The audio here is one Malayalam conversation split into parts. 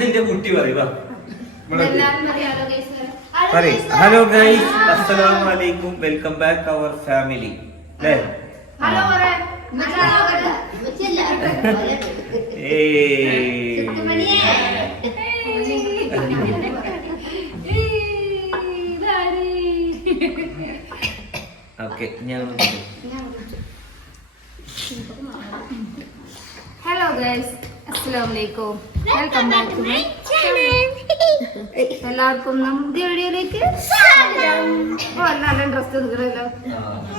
എന്റെ കുട്ടി പറയുക ഹലോ ഗൈസ് അസ്സലാമു അലൈക്കും വെൽക്കം ബാക്ക് അവർ ഫാമിലി. അല്ലേ? ഓക്കെ ഞാൻ ഹലോ ഗൈസ് അസ്സലാമു അലൈക്കും വെൽക്കം ബാക്ക് ടു മൈ എല്ലാവർക്കും നമ്മുടെ വീഡിയോയിലേക്ക് ഓ നല്ല ഡ്രസ് എടുക്കണല്ലോ.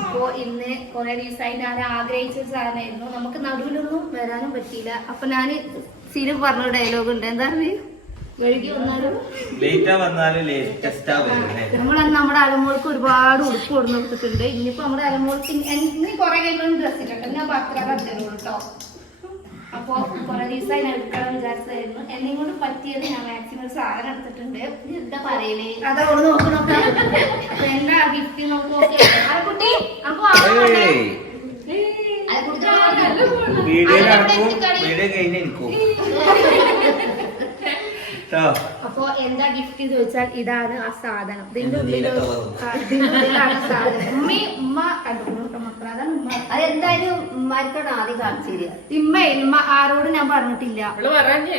അപ്പോ ഇന്ന് കുറെ ദിവസമായി ഞാൻ ആഗ്രഹിച്ച ഒരു സാധനമായിരുന്നു. നമുക്ക് നടുവിലൊന്നും വരാനും പറ്റിയില്ല. അപ്പൊ ഞാൻ സീനും പറഞ്ഞ ഡയലോഗ് ഉണ്ട്. എന്താ പറയുക വഴുകി വന്നാലും? ലേറ്റാ വന്നാലും ലേറ്റസ്റ്റാ നമ്മളന്ന് നമ്മുടെ അലമോൾക്ക് ഒരുപാട് ഉടുപ്പ് കൊടുന്നു കൊടുത്തിട്ടുണ്ട്. ഇനിയിപ്പോ നമ്മുടെ അലമോൾക്ക് ഇനി കുറെ കഴിഞ്ഞാൽ ഡ്രസ് ഇട്ടിട്ടുണ്ട് ഞാൻ പത്ര കണ്ടുള്ളൂ കേട്ടോ അപ്പോ കുറെ ദിവസമായി ഞാൻ എടുക്കണം വിചാരിച്ചായിരുന്നു എന്നെയും കൊണ്ട് പറ്റിയത് ഞാൻ മാക്സിമം ഒരു സാധനം എടുത്തിട്ടുണ്ട്. എന്താ പറയലേ? അതോ നോക്കി നോക്കാം. അപ്പൊ എന്താ ഗിഫ്റ്റ് നോക്കി നോക്കി കുട്ടി അപ്പൊ. അപ്പൊ എന്താ ഗിഫ്റ്റ് ചോദിച്ചാൽ ഇതാണ് ആ സാധനം. ഇതിന്റെ ഉള്ളിലോ ഉമ്മ അതെന്തായാലും ഉമ്മാർക്കാണ് ആദ്യം കാണിച്ചത്. ഇമ്മ ഇമ്മ ആരോട് ഞാൻ പറഞ്ഞിട്ടില്ല. അവൾ പറഞ്ഞു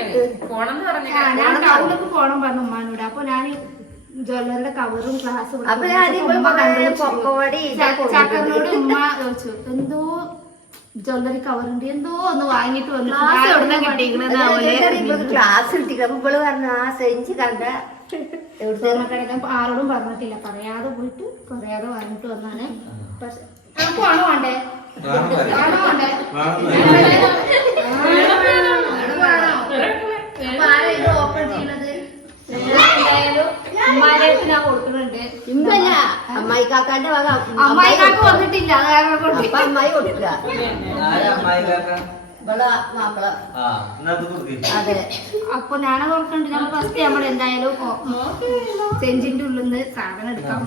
പോണെന്ന് പറഞ്ഞു ആ, ഞാൻ ടൗണിലേക്ക് പോണം പറഞ്ഞു ഉമ്മാനോട്. അപ്പൊ ഞാൻ ജ്വല്ലറിയുടെ കവറും ഗ്ലാസും ചാക്കറിനോട് ഉമ്മ ചോദിച്ചു എന്തോ ജ്വല്ലറി കവറുണ്ട്? എന്തോ ഒന്ന് വാങ്ങിട്ട് വന്നു. ക്ലാസ് ഇവൾ പറഞ്ഞു ആ സെഞ്ച് കണ്ട. ആരോടും പറഞ്ഞിട്ടില്ല. പറയാതെ പോയിട്ട് പറയാതെ വാങ്ങിട്ട് വന്നാണ്. പക്ഷെ നമുക്ക് ആണോ വേണ്ടേ? വരെ. അപ്പൊ അമ്മായി കാക്കാന്റെ വക വന്നിട്ടില്ല അത് അപ്പൊ അമ്മായി കൊടുക്കുക കാക്ക? അപ്പൊ ഞാനത് കൊടുക്കണ്ട് ഞാൻ ഫസ്റ്റ് നമ്മൾ എന്തായാലും സെഞ്ചിന്റെ ഉള്ളിൽ നിന്ന് സാധനം എടുക്കാൻ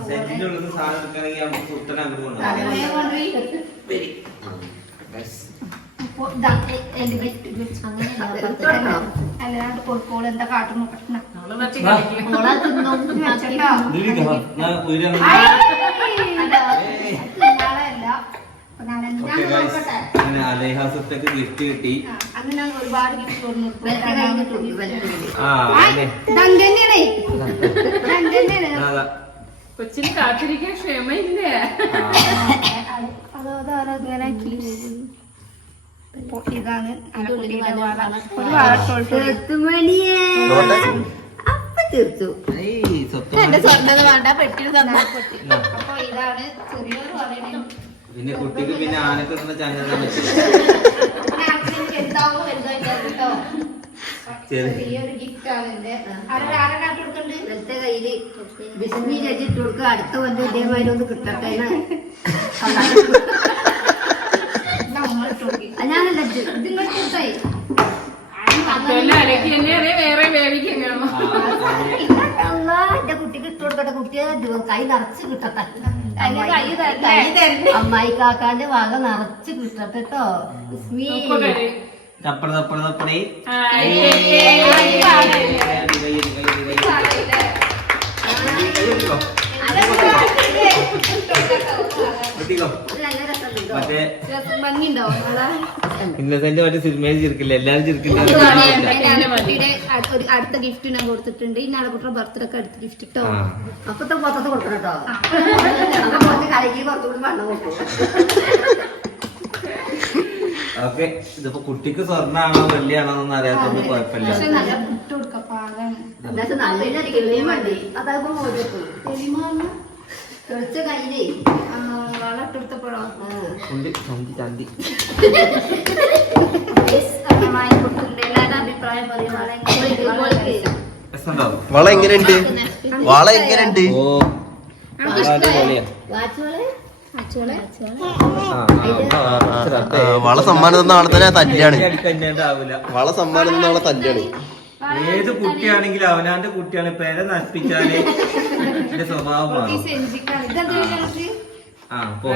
അലേഹാസത്തേക്ക് ഗിഫ്റ്റ് കിട്ടി. ഒരുപാട് ഗിഫ്റ്റ് അതാ. കൊച്ചിന് കാത്തിരിക്കാൻ ക്ഷമയില്ലേ. അതോ അതാരോ ഇങ്ങനെ ഇതാണ് അലക്കുട്ടിയുടെ വള. ഒരു വള ഇട്ടോളൂ. ചെത്തുമണിയേ അപ്പൊ തീർത്തു. ഏയ്, സ്വത്ത് എന്റെ വാങ്ങി. സ്വർണം വേണ്ട പെട്ടി തന്നാ ഇല്ല. അപ്പൊ ഇതാണ് ചെറിയൊരു വളയാണ് പിന്നെ കുട്ടിക്ക് പിന്നെ ആനക്ക് കേട്ടോ. ചെറിയൊരു ഗിഫ്റ്റ് ആണ് എന്റെ കൊടുക്കണ്ട് ഇന്നത്തെ കയ്യിൽ കൊടുക്കുക. അടുത്ത വന്ന് ഇതേമാതിരി ഒന്ന് കിട്ടട്ടെ കൈ നിറച്ച് കിട്ടട്ടെ? അമ്മായി കാക്കാന്റെ വക നിറച്ച് കിട്ടട്ടെ കേട്ടോ. തപ്പട തപ്പട തപ്പടേ. കുട്ടിക്കോ. ഇത് നല്ല രസമുണ്ട് കേട്ടോ. മറ്റേ ഇന്നസെന്റ് മറ്റേ സിനിമയിൽ ചിരിക്കില്ല എല്ലാരും ചിരിക്കില്ല. അടുത്ത ഗിഫ്റ്റ് ഞാൻ കൊടുത്തിട്ടുണ്ട്. ഈ നാളെ ബർത്ത്ഡേ ഒക്കെ അടുത്ത ഗിഫ്റ്റ് കിട്ടോ. അപ്പത്തെ പുറത്തത്ത് കൊടുക്കണം കേട്ടോ കലക്കി ഓക്കെ. ഇതിപ്പോ കുട്ടിക്ക് സ്വർണാണോ വെള്ളിയാണോ എന്നൊന്നും അറിയാത്തൊന്നും കുഴപ്പമില്ല. നല്ല തെളിച്ച കയ്യിലേ. വള ഇട്ട് കൊടുത്തപ്പോഴോ ആ. കുണ്ടി ചന്തി. ചന്തി അമ്മമായി കൊടുത്തിട്ടുണ്ട്. എല്ലാവരുടെ അഭിപ്രായം പറയും. വള എങ്ങനെയുണ്ട്? വള എങ്ങനെയുണ്ട്? വള സമ്മാനം തന്ന ആളെ തന്നെ തല്ലാണ്. വള സമ്മാനം തന്ന ആളെ തല്ലാണ്. ഏത് കുട്ടിയാണെങ്കിലും അവനാന്റെ കുട്ടിയാണ്. പേരെ നശിപ്പിച്ചാൽ എന്റെ സ്വഭാവം ഈ മാറും. സെഞ്ചിക്കാണ് ഇതെന്താ വിചാരിച്ച് ആ പോ.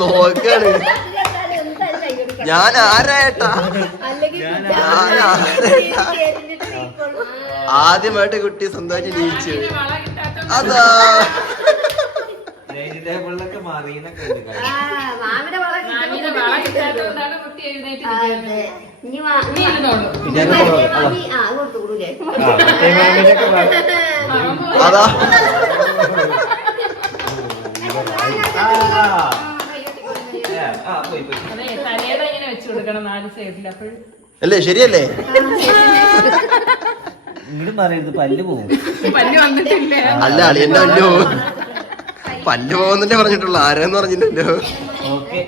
നോക്കാണ്. ഞാൻ ആരായേട്ടാ ഞാൻ ആരായേട്ടാ ആദ്യമായിട്ട് കുട്ടി സ്വന്തമായിട്ട് ജയിച്ചു കിട്ടാത്ത അതാ. മാറിയെന്നൊക്കെ അതെ. അല്ലേ ശരിയല്ലേ? ഇങ്ങോട്ട് പറയരുത് പല്ല് പോകും പല്ല് വന്നിട്ടില്ല. അല്ല അളിയന്റെ പല്ല് പോകും പല്ല് പോകുന്നല്ലേ പറഞ്ഞിട്ടുള്ളു. ആരെന്ന് പറഞ്ഞില്ലല്ലോ. ഓക്കെ.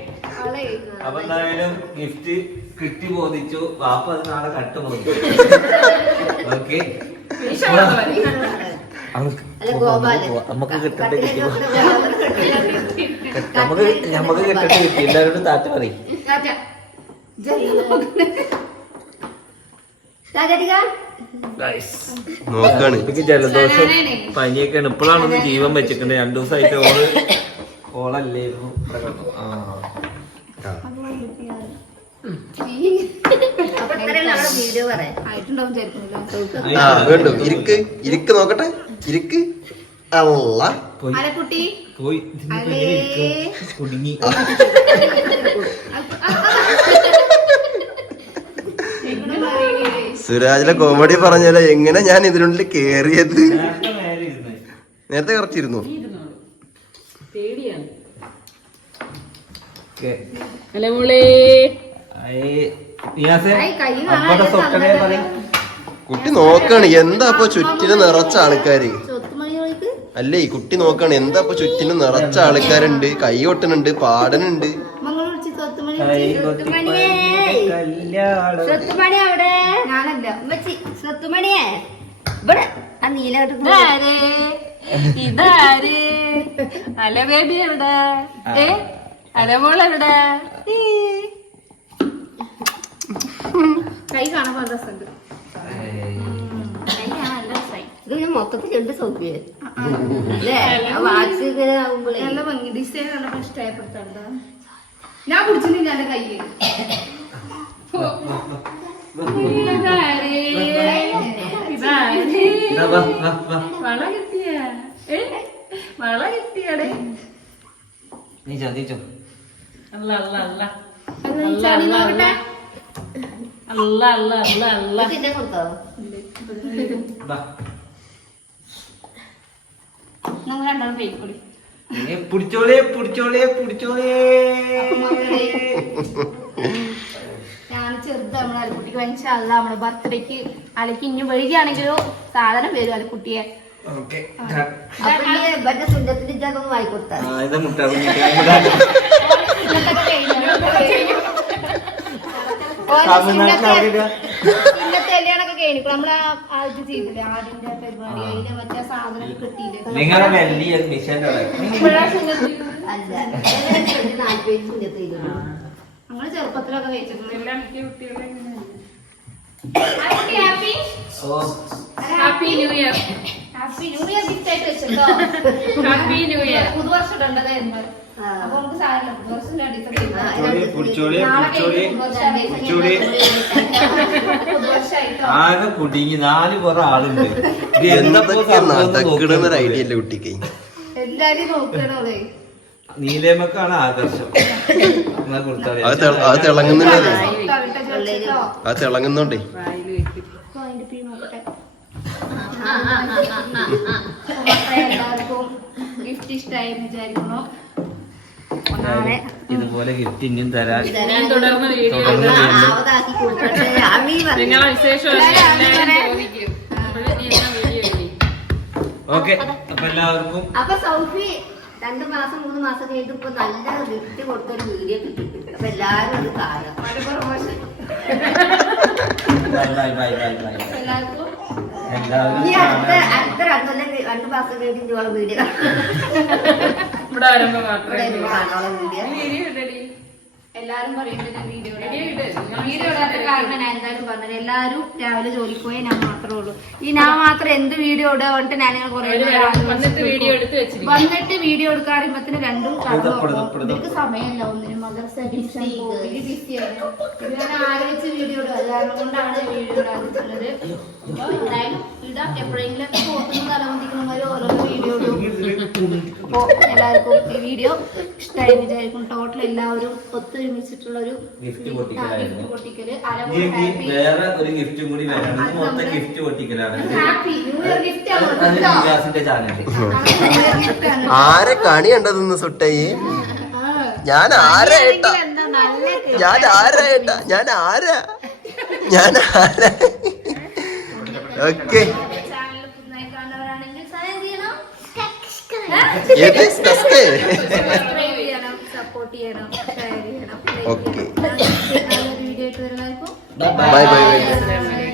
അപ്പൊ എന്തായാലും ഗിഫ്റ്റ് കിട്ടി ബോധിച്ചു. വാപ്പ അത് നാളെ കട്ട് ഓക്കെ. നമുക്ക് കിട്ടി. നമുക്ക് നമുക്ക് കിട്ടേണ്ട കിട്ടി. എല്ലാവരോടും താറ്റ പറയും. നോക്കാണ്. എനിക്ക് ജലദോഷം പനിയൊക്കെയാണ്. ഇപ്പോഴാണ് ജീവൻ വെച്ചിട്ടുണ്ട്. രണ്ടു ദിവസമായിട്ട് ഓൾ ഓളല്ലായിരുന്നു ആ. അപ്പൊ ഇത്രയുള്ള നമ്മുടെ വീഡിയോ പറയാം ആയിട്ടുണ്ടാവും വിചാരിക്കുന്നില്ല ആ വേണ്ടു ഇരിക്ക് ഇരിക്ക് നോക്കട്ടെ. ഇരിക്ക്. അല്ല. പോയി. അലക്കുട്ടി പോയി. കുടുങ്ങി. സുരാജിലെ കോമഡി പറഞ്ഞല്ല എങ്ങനെ ഞാൻ ഇതിനുള്ളിൽ കേറിയത്? നേരത്തെ കറച്ചിരുന്നു? പേടിയാണ്. അല്ല മോളെ? കുട്ടി നോക്കാണ് എന്താ ഇപ്പൊ ചുറ്റിന് നിറച്ച ആൾക്കാര്? അല്ലേ ഈ കുട്ടി നോക്കാണ് എന്താ ഇപ്പൊ ചുറ്റിന് നിറച്ച ആൾക്കാരുണ്ട് കൈ കൊട്ടുന്നുണ്ട് പാടനുണ്ട്. മങ്ങൾ വിളിച്ച് സ്വത്തുമണി കൈ വിളിച്ച്. സ്വത്തുമണി അവിടെ? ഞാനല്ല. ഉമ്മച്ചി സ്വത്തുമണിയെ ഇവിടെ. ആ നീല ഇതാര്? ഇതാര്? അല ബേബി എവിടെ ഏ? എവിടെ? ഈ. കൈ കാണാൻ വളരെ രസമുണ്ട്. ഇത് ഞാൻ മൊത്തത്തിൽ രണ്ട് സൗകര്യ. നല്ല ഭംഗി. ഡിസൈൻ നല്ല ഇഷ്ടപ്പെടുത്തണ്ട ഞാൻ പിടിച്ചിട്ടില്ല എന്റെ കയ്യിൽ. വള കിട്ടിയ. ഏ? വള കിട്ടിയടേ നീ ചതിച്ചോ? അല്ല അല്ല അല്ല. അല്ല. അല്ല അല്ല അല്ല അല്ല. ഇതിന്റെ കൊടുത്തോ. നിങ്ങൾ രണ്ടാളും പേയിക്കൊടി ഇനി പിടിച്ചോളേ പിടിച്ചോളേ പിടിച്ചോളേ. ഞാൻ ചെറുത് നമ്മളെ അലക്കുട്ടിക്ക് വാങ്ങിച്ച അല്ല നമ്മുടെ ബർത്ത്ഡേക്ക് അലക്കി ഇനി വരികയാണെങ്കിലോ സാധനം വരും അലക്കുട്ടിയെ സുന്ദരത്തിന്റെ ഇതൊന്ന് വായിക്കൊടുത്താ. നിങ്ങളെ വലിയ നമ്മൾ ചെറുപ്പത്തിലൊക്കെ വെച്ചിട്ടുണ്ട് എല്ലാം. Happy? New year. Happy new year gift ആയിട്ട് വെച്ചിട്ടോ? Happy new year. പുതുവർഷം ഉണ്ടല്ലേ. അപ്പൊ നമുക്ക് ആകെ കുടുങ്ങി. നാല് പുറം ആളുണ്ട്. എന്തൊക്കെ ഐഡിയ അല്ലേ കുട്ടിക്ക്? എല്ലാരും നോക്കണോളേ നീലേമക്കാണ് ആകർഷം. അത് അത് തിളങ്ങുന്നുണ്ട്? അത് ഗിഫ്റ്റ് ഇഷ്ടമായി വിചാരിക്കുന്നു. നാളെ ഇതുപോലെ ഗിഫ്റ്റ് ഇനിയും തരാൻ തുടർന്ന് വീഡിയോ തുടർന്ന് കൊടുക്കട്ടെ. ആമി പറഞ്ഞു. നിങ്ങളെ വിശേഷം ഓക്കെ അപ്പൊ എല്ലാവർക്കും അപ്പൊ സൗഫി രണ്ടു മാസം മൂന്ന് മാസം കഴിഞ്ഞിട്ട് ഇപ്പൊ നല്ല ഗിഫ്റ്റ് കൊടുത്തൊരു വീഡിയോ കിട്ടി. അപ്പൊ എല്ലാരും അത് കാണാം. എല്ലാവർക്കും അടുത്ത. അടുത്ത രണ്ടല്ല രണ്ടു മാസം കഴിഞ്ഞിട്ട് വീഡിയോ ഇവിടെ വരുമ്പോ മാത്രമേ എല്ലാരും പറയുന്നത് വീഡിയോ വീഡിയോ വീഡിയോ ഇടാത്ത കാരണം ഞാൻ എന്തായാലും പറഞ്ഞത് എല്ലാരും രാവിലെ ജോലിക്ക് പോയി ഞാൻ മാത്രമേ ഉള്ളൂ. ഈ ഞാൻ മാത്രം എന്ത് വീഡിയോ ഇടുക പറഞ്ഞിട്ട് ഞാൻ കുറെ വന്നിട്ട് വീഡിയോ എടുത്ത് വെച്ചിരിക്കും. വന്നിട്ട് വീഡിയോ എടുക്കാറുമ്പത്തിന് രണ്ടും. ഇവർക്ക് സമയമല്ല. ഒന്നിനും മദർസ ഞാൻ ആലോചിച്ച് വീഡിയോ ഇടുക അത് വീഡിയോ ഇടാതിട്ടുള്ളത് എന്തായാലും ഇടാം എപ്പോഴെങ്കിലും ഓരോരോ വീഡിയോ ഇടും. എല്ലാവർക്കും ഈ വീഡിയോ ഇഷ്ടമായി വിചാരിക്കും ടോട്ടൽ എല്ലാവരും ഒത്തൊരുമിച്ചിട്ടുള്ള ഒരു ഗിഫ്റ്റ്. പൊട്ടിക്കൽ. വേറെ ഒരു ഗിഫ്റ്റും കൂടി മൊത്തം ഗിഫ്റ്റ് പൊട്ടിക്കലാണ്. ആരെ കണി കണ്ടതെന്ന് സുട്ടയ്യേ ഞാൻ ആരായിട്ടാ ഞാൻ ആരായിട്ടാ ഞാൻ ആരാ? ഞാൻ ആരാ? Okay bye bye bye bye